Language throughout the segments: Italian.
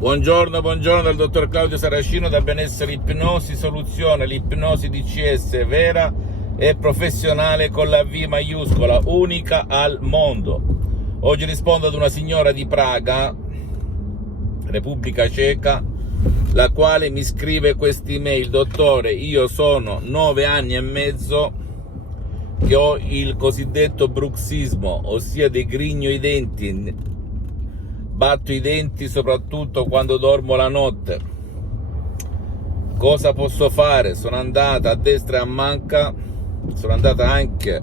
Buongiorno dal dottor Claudio Saracino da Benessere Ipnosi Soluzione, l'ipnosi DCS vera e professionale con la V maiuscola, unica al mondo. Oggi rispondo ad una signora di Praga, Repubblica Ceca, la quale mi scrive quest'email: dottore, io sono 9 anni e mezzo che ho il cosiddetto bruxismo, ossia degrigno i denti, batto i denti soprattutto quando dormo la notte. Cosa posso fare? Sono andata a destra e a manca, sono andata anche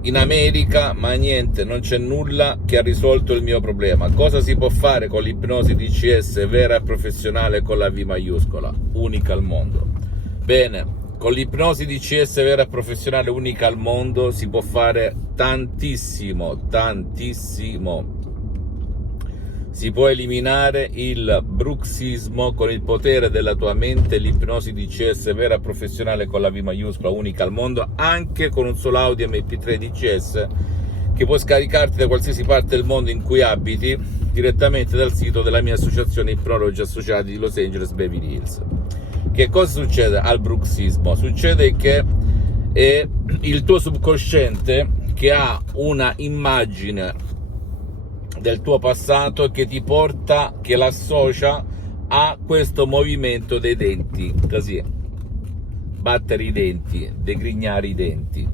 in America, ma niente, non c'è nulla che ha risolto il mio problema. Cosa si può fare con l'ipnosi DCS vera e professionale con la V maiuscola, unica al mondo? Bene, con l'ipnosi DCS vera e professionale unica al mondo si può fare tantissimo. Si può eliminare il bruxismo con il potere della tua mente, l'ipnosi DCS vera e professionale con la V maiuscola, unica al mondo, anche con un solo audio MP3 DCS che puoi scaricarti da qualsiasi parte del mondo in cui abiti, direttamente dal sito della mia associazione Ipnologi Associati di Los Angeles Beverly Hills. Che cosa succede al bruxismo? Succede che è il tuo subconsciente che ha una immagine del tuo passato che ti porta, che l'associa a questo movimento dei denti, così, battere i denti, degrignare i denti.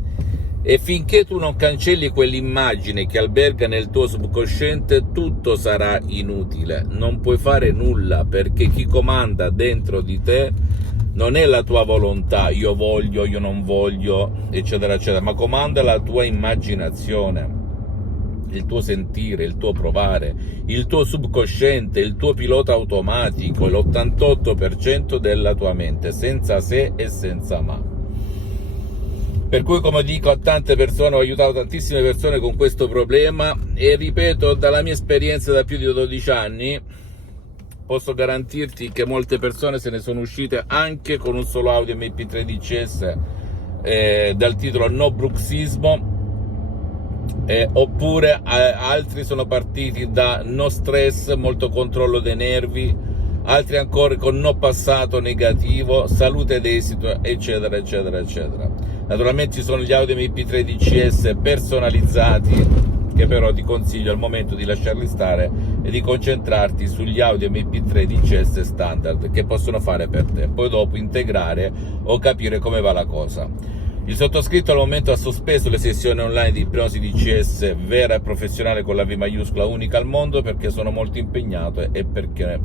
E finché tu non cancelli quell'immagine che alberga nel tuo subconsciente, tutto sarà inutile, non puoi fare nulla, perché chi comanda dentro di te non è la tua volontà, io voglio, io non voglio, eccetera eccetera, ma comanda la tua immaginazione, il tuo sentire, il tuo provare, il tuo subconsciente, il tuo pilota automatico, l'88% della tua mente, senza se e senza ma. Per cui, come dico a tante persone, ho aiutato tantissime persone con questo problema e ripeto, dalla mia esperienza da più di 12 anni, posso garantirti che molte persone se ne sono uscite anche con un solo audio MP3 DCS dal titolo No Bruxismo. Oppure altri sono partiti da no stress, molto controllo dei nervi, altri ancora con no passato negativo, salute ed esito, eccetera eccetera eccetera. Naturalmente ci sono gli audio MP3 DCS personalizzati, che però ti consiglio al momento di lasciarli stare e di concentrarti sugli audio MP3 DCS standard che possono fare per te, poi dopo integrare o capire come va la cosa. Il sottoscritto al momento ha sospeso le sessioni online di ipnosi DCS vera e professionale con la V maiuscola, unica al mondo, perché sono molto impegnato e perché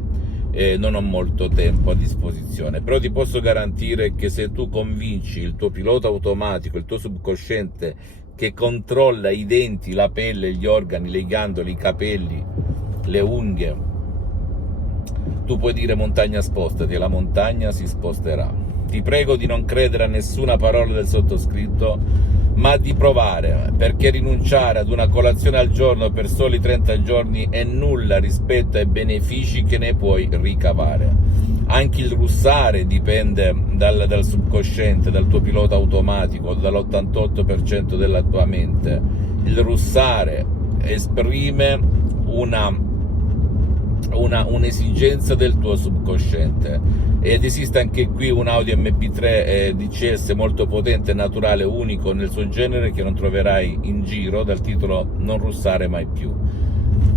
non ho molto tempo a disposizione. Però ti posso garantire che se tu convinci il tuo pilota automatico, il tuo subconsciente che controlla i denti, la pelle, gli organi, le ghiandole, i capelli, le unghie, tu puoi dire montagna spostati e la montagna si sposterà. Ti prego di non credere a nessuna parola del sottoscritto, ma di provare, perché rinunciare ad una colazione al giorno per soli 30 giorni è nulla rispetto ai benefici che ne puoi ricavare. Anche il russare dipende dal subconsciente, dal tuo pilota automatico, dall'88% della tua mente. Il russare esprime un'esigenza del tuo subconsciente, ed esiste anche qui un audio MP3 DCS molto potente, naturale, unico nel suo genere, che non troverai in giro, dal titolo Non russare mai più.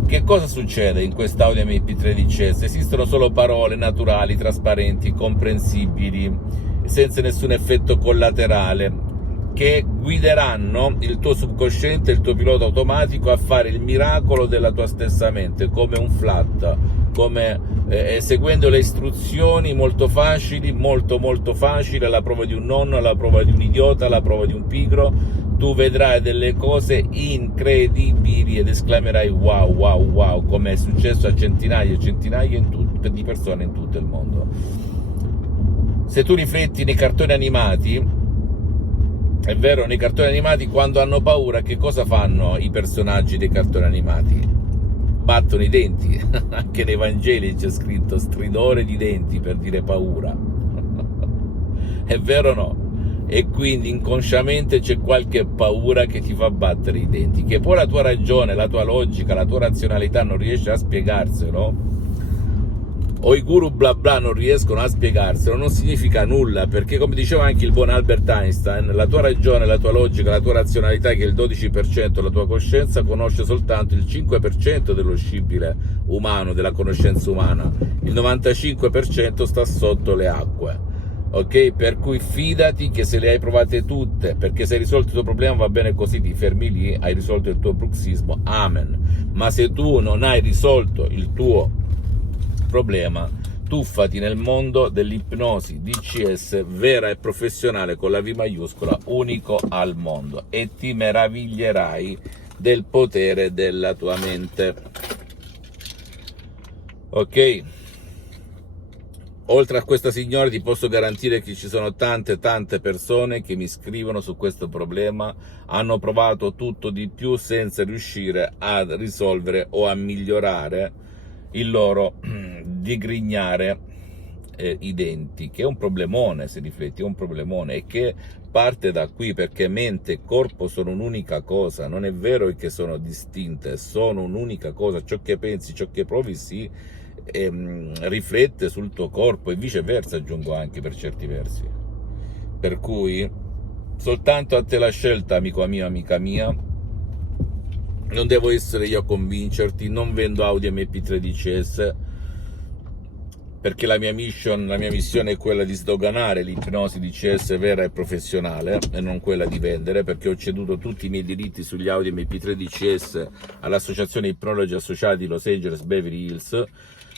Che cosa succede in quest'audio MP3 DCS? Esistono solo parole naturali, trasparenti, comprensibili, senza nessun effetto collaterale, che guideranno il tuo subconsciente, il tuo pilota automatico a fare il miracolo della tua stessa mente, come un flat, come seguendo le istruzioni molto facili, molto facili, alla prova di un nonno, alla prova di un idiota, alla prova di un pigro. Tu vedrai delle cose incredibili ed esclamerai wow, come è successo a centinaia e centinaia di persone in tutto il mondo. Se tu rifletti nei cartoni animati, è vero, nei cartoni animati quando hanno paura che cosa fanno i personaggi dei cartoni animati? Battono i denti. Anche nei Vangeli c'è scritto stridore di denti per dire paura. È vero o no? e quindi inconsciamente c'è qualche paura che ti fa battere i denti, che poi la tua ragione, la tua logica, la tua razionalità non riesce a spiegarselo, o i guru bla bla non riescono a spiegarselo, non significa nulla, perché come diceva anche il buon Albert Einstein, la tua ragione, la tua logica, la tua razionalità, che è il 12% della tua coscienza, conosce soltanto il 5% dello scibile umano, della conoscenza umana, il 95% sta sotto le acque, ok? Per cui fidati che se le hai provate tutte, perché se hai risolto il tuo problema va bene così, ti fermi lì, hai risolto il tuo bruxismo, amen. Ma se tu non hai risolto il tuo problema, tuffati nel mondo dell'ipnosi DCS vera e professionale con la V maiuscola, unico al mondo, e ti meraviglierai del potere della tua mente, ok? Oltre a questa signora ti posso garantire che ci sono tante persone che mi scrivono su questo problema, hanno provato tutto di più senza riuscire a risolvere o a migliorare il loro digrignare i denti, che è un problemone, se rifletti, è un problemone, e che parte da qui, perché mente e corpo sono un'unica cosa, non è vero che sono distinte, sono un'unica cosa, ciò che pensi, ciò che provi riflette sul tuo corpo e viceversa, aggiungo anche per certi versi, per cui soltanto a te la scelta, amico mio, amica mia. Non devo essere io a convincerti, non vendo Audi MP3 DCS, perché la mia missione è quella di sdoganare l'ipnosi DCS vera e professionale e non quella di vendere, perché ho ceduto tutti i miei diritti sugli Audi MP3 DCS all'associazione Ipnologi Associati di Los Angeles Beverly Hills.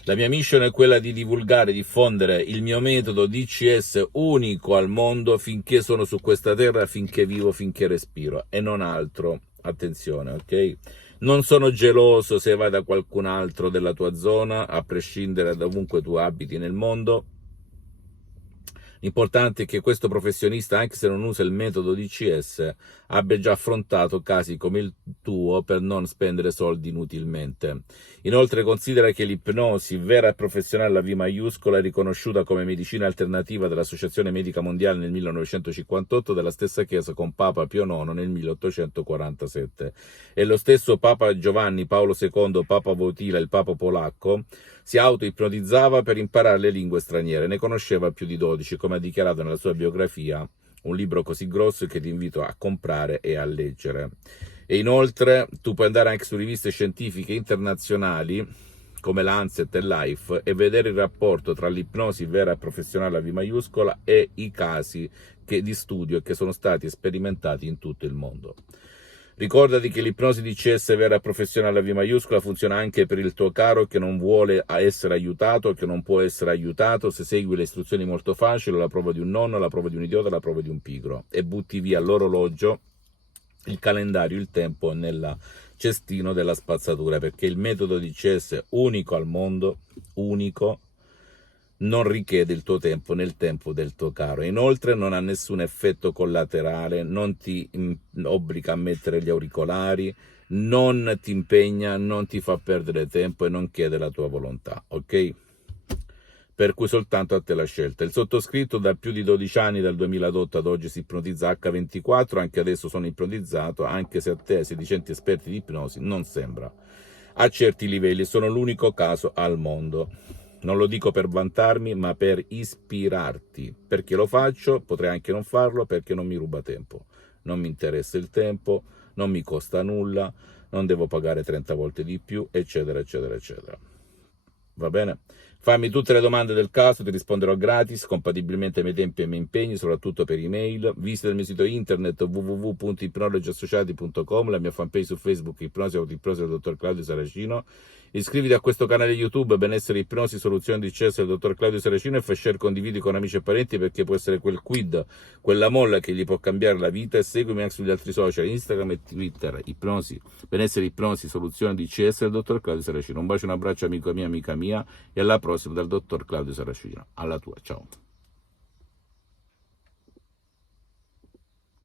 La mia mission è quella di divulgare, diffondere il mio metodo DCS unico al mondo finché sono su questa terra, finché vivo, finché respiro, e non altro. Attenzione, ok? Non sono geloso se vai da qualcun altro della tua zona, a prescindere da ovunque tu abiti nel mondo. L'importante è che questo professionista, anche se non usa il metodo DCS, abbia già affrontato casi come il tuo per non spendere soldi inutilmente. Inoltre considera che l'ipnosi vera e professionale, la V maiuscola, è riconosciuta come medicina alternativa dall'Associazione Medica Mondiale nel 1958, dalla stessa chiesa con Papa Pio IX nel 1847. E lo stesso Papa Giovanni Paolo II, Papa Wojtyla, il Papa polacco, si auto-ipnotizzava per imparare le lingue straniere, ne conosceva più di 12, come ha dichiarato nella sua biografia, un libro così grosso che ti invito a comprare e a leggere. E inoltre tu puoi andare anche su riviste scientifiche internazionali come Lancet e Life e vedere il rapporto tra l'ipnosi vera e professionale a V maiuscola e i casi di studio che sono stati sperimentati in tutto il mondo. Ricordati che l'ipnosi DCS vera e professionale a V maiuscola funziona anche per il tuo caro che non vuole essere aiutato, che non può essere aiutato, se segui le istruzioni molto facili, la prova di un nonno, la prova di un idiota, la prova di un pigro, e butti via l'orologio, il calendario, il tempo nel cestino della spazzatura, perché il metodo DCS unico al mondo, unico, non richiede il tuo tempo nel tempo del tuo caro. Inoltre non ha nessun effetto collaterale, non ti obbliga a mettere gli auricolari, non ti impegna, non ti fa perdere tempo e non chiede la tua volontà, ok? Per cui soltanto a te la scelta. Il sottoscritto da più di 12 anni, dal 2008 ad oggi, si ipnotizza H24, anche adesso sono ipnotizzato, anche se a te, sedicenti esperti di ipnosi, non sembra. A certi livelli sono l'unico caso al mondo. Non lo dico per vantarmi, ma per ispirarti. Perché lo faccio, potrei anche non farlo, perché non mi ruba tempo. Non mi interessa il tempo, non mi costa nulla, non devo pagare 30 volte di più, eccetera, eccetera, eccetera. Va bene? Fammi tutte le domande del caso, ti risponderò gratis, compatibilmente ai miei tempi e ai miei impegni, soprattutto per email. Visita il mio sito internet www.ipnologiassociati.com, la mia fanpage su Facebook, Ipnosi del dottor Claudio Saracino. Iscriviti a questo canale YouTube, Benessere Ipnosi, Soluzioni DCS del dottor Claudio Saracino, e fai share, condividi con amici e parenti, perché può essere quel quid, quella molla che gli può cambiare la vita. E seguimi anche sugli altri social, Instagram e Twitter, Ipnosi, Benessere Ipnosi, Soluzioni DCS del dottor Claudio Saracino. Un bacio, un abbraccio, amico mio, amica mia, e alla prossima dal dottor Claudio Saracino. Alla tua, ciao.